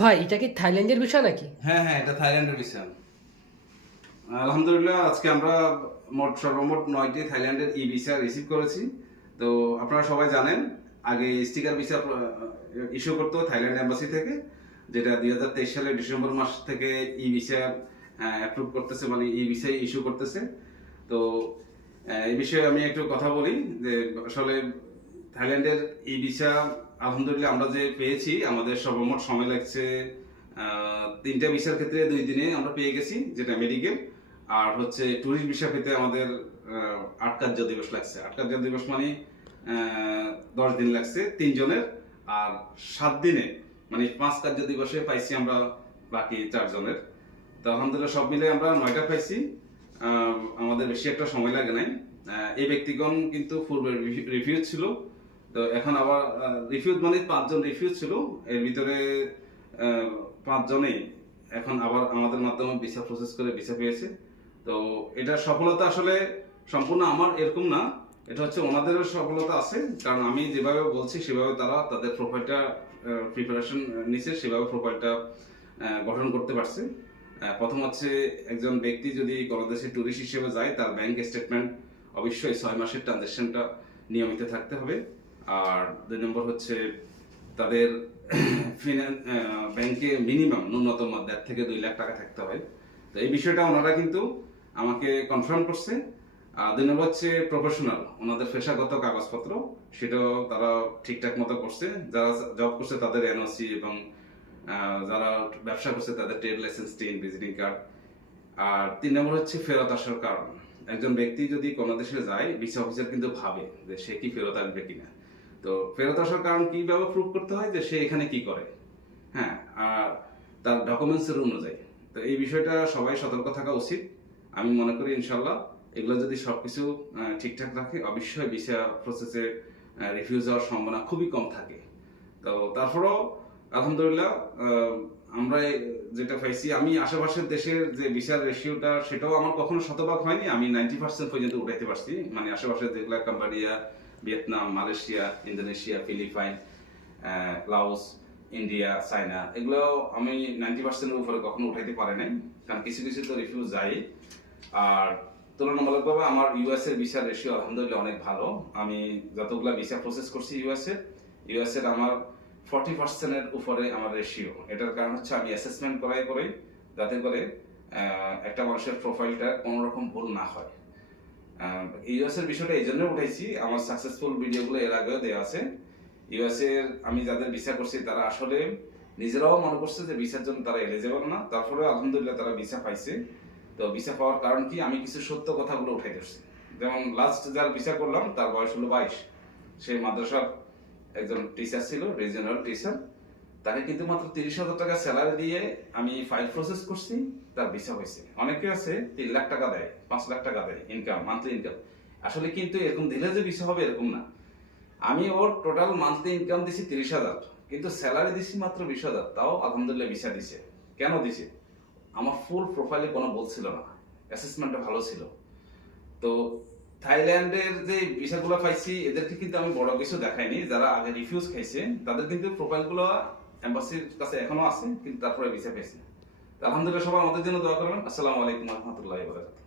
ভাই এটা কি থাইল্যান্ডের বিষয় নাকি? হ্যাঁ হ্যাঁ, এটা থাইল্যান্ডের ভিসা। আলহামদুলিল্লাহ, আজকে আমরা সর্বমোট 9টি থাইল্যান্ডের ই ভিসা রিসিভ করেছি। তো আপনারা সবাই জানেন, আগে স্টিকার ভিসা ইস্যু করতো থাইল্যান্ড এম্বাসি থেকে, যেটা 2023 সালের ডিসেম্বর মাস থেকে ই ভিসা অ্যাপ্রুভ করতেছে, মানে ই ভিসা ইস্যু করতেছে। তো এই বিষয়ে আমি একটু কথা বলি যে আসলে থাইল্যান্ডের ই ভিসা আলহামদুলিল্লাহ আমরা যে পেয়েছি, আমাদের সর্বমোট সময় লাগছে 3টা ভিসার ক্ষেত্রে 2 দিনে আমরা পেয়ে গেছি, যেটা মেডিকেল। আর হচ্ছে ট্যুরিস্ট ভিসা পেতে আমাদের 8 কার্য দিবস লাগছে। 8 কার্য দিবস মানে 10 দিন লাগছে 3 জনের। আর 7 দিনে মানে 5 কার্য দিবসে পাইছি আমরা বাকি 4 জনের। তো আলহামদুলিল্লাহ সব মিলে আমরা 9টা পাইছি। আমাদের বেশি একটা সময় লাগে নাই। এই ব্যক্তিগণ কিন্তু পূর্বে রিফিউজ ছিল। তো এখন আবার রিফিউজ মানে 5 জন রিফিউজ ছিল, এর ভিতরে 5 জনেই এখন আবার আমাদের মাধ্যমে ভিসা প্রসেস করে ভিসা পেয়েছে। তো এটার সফলতা আসলে সম্পূর্ণ আমার এরকম না, এটা হচ্ছে ওনাদেরও সফলতা আছে। কারণ আমি যেভাবে বলছি সেভাবে তারা তাদের প্রোফাইলটা প্রিপারেশন নিছে, সেভাবে প্রোফাইলটা গঠন করতে পারছে। প্রথম হচ্ছে, একজন ব্যক্তি যদি কোনো দেশে ট্যুরিস্ট হিসেবে যায়, তার ব্যাংক স্টেটমেন্ট অবশ্যই 6 মাসের ট্রানজ্যাকশনটা নিয়মিত থাকতে হবে। আর 2 নম্বর হচ্ছে তাদের ব্যাংকে মিনিমাম ন্যূনতম 1.5 থেকে 2 লাখ টাকা থাকতে হয়। তো এই বিষয়টা ওনারা কিন্তু আমাকে কনফার্ম করছে। আর 2 নম্বর হচ্ছে প্রফেশনাল, ওনাদের পেশাগত কাগজপত্র সেটাও তারা ঠিকঠাক মতো করছে। যারা জব করছে তাদের এনওসি, এবং যারা ব্যবসা করছে তাদের trade licence, TIN visiting card. আর 3 নম্বর হচ্ছে ফেরত আসার কারণ। একজন ব্যক্তি যদি কোনো দেশে যায়, ভিসা অফিসার কিন্তু ভাবে যে সে কি ফেরত আসবে কিনা। তো ফেরত আসার কারণ কিভাবে প্রুভ করতে হয়, যে সে এখানে কি করে, হ্যাঁ, আর তার ডকুমেন্টসের অনুযায়ী। তো এই বিষয়টা সবাই সতর্ক থাকা উচিত। আমি মনে করি ইনশাল্লাহ এগুলো যদি সবকিছু ঠিকঠাক রাখে, অবশ্যই ভিসা প্রসেসে রিফিউজ হওয়ার সম্ভাবনা খুবই কম থাকে। তো তারপরেও আলহামদুলিল্লাহ আমরা যেটা পাইছি, আমি আশেপাশের দেশের যে ভিসার রেশিওটা সেটাও আমার কখনো শতভাগ হয়নি, আমি 90% পর্যন্ত উঠাইতে পারছি। মানে আশেপাশে যেগুলো Cambodia, Vietnam, Malaysia, Indonesia, Philippines, Laos, India, China, এগুলো আমি 90%-এর উপরে কখনো উঠাইতে পারি নাই। কারণ কিছু কিছু তো রিফিউজ যায়। আর তুলনামূলকভাবে আমার ইউএস এর ভিসার রেশিও আলহামদুলিল্লাহ অনেক ভালো। আমি যতগুলো ভিসা প্রসেস করছি ইউএস এর আমার 40%-এর উপরে আমার রেশিও। এটার কারণ হচ্ছে আমি অ্যাসেসমেন্ট করাই যাতে করে একটা মানুষের প্রোফাইলটা কোনো রকম ভুল না হয়। ইউএস এর বিষয়টা এই জন্য উঠাইছি, আমার সাকসেসফুল ভিডিওগুলো এর আগেও দেওয়া আছে। ইউএস এর আমি যাদের ভিসা করছি তারা আসলে নিজেরাও মনে করছে যে ভিসার জন্য তারা এলিজিবল না, তারপরে আলহামদুলিল্লাহ তারা ভিসা পাইছে। তো ভিসা পাওয়ার কারণ কি, আমি কিছু সত্য কথাগুলো উঠাই ধরছি। যেমন লাস্ট যার ভিসা করলাম তার বয়স হলো 22। সেই মাদ্রাসার একজন টিচার ছিল, রিজিওনাল টিচার। তাকে কিন্তু মাত্র 30,000 টাকা স্যালারি দিয়ে আমি ফাইল প্রসেস করছি, তার ভিসা হয়েছে। অনেকে আছে 3 লাখ টাকা দেয়, 5 লাখ টাকা দেয় ইনকাম, মান্থলি ইনকাম। আসলে কিন্তু এরকম দিলে যে ভিসা হবে এরকম না। আমি ওর টোটাল মান্থলি ইনকাম দিছি 30,000, কিন্তু স্যালারি দিছি মাত্র 20,000, তাও আলহামদুলিল্লাহ ভিসা দিছে। কেন দিছে? আমার ফুল প্রোফাইলে কোনো বলছিল না, অ্যাসেসমেন্টটা ভালো ছিল। তো থাইল্যান্ডের যে ভিসাগুলো পাইছি, এদেরকে কিন্তু আমি বড় কিছু দেখাইনি। যারা আগে রিফিউজ খাইছে তাদের কিন্তু প্রোফাইলগুলো এম্বাসির কাছে এখনো আছে, কিন্তু তারপরে ভিসা পেয়েছে। আলহামদুলিল্লাহ, সবাই আমাদের জন্য দোয়া করবেন। আসসালামু আলাইকুম ওয়া রাহমাতুল্লাহি ওয়া বারাকাতুহু।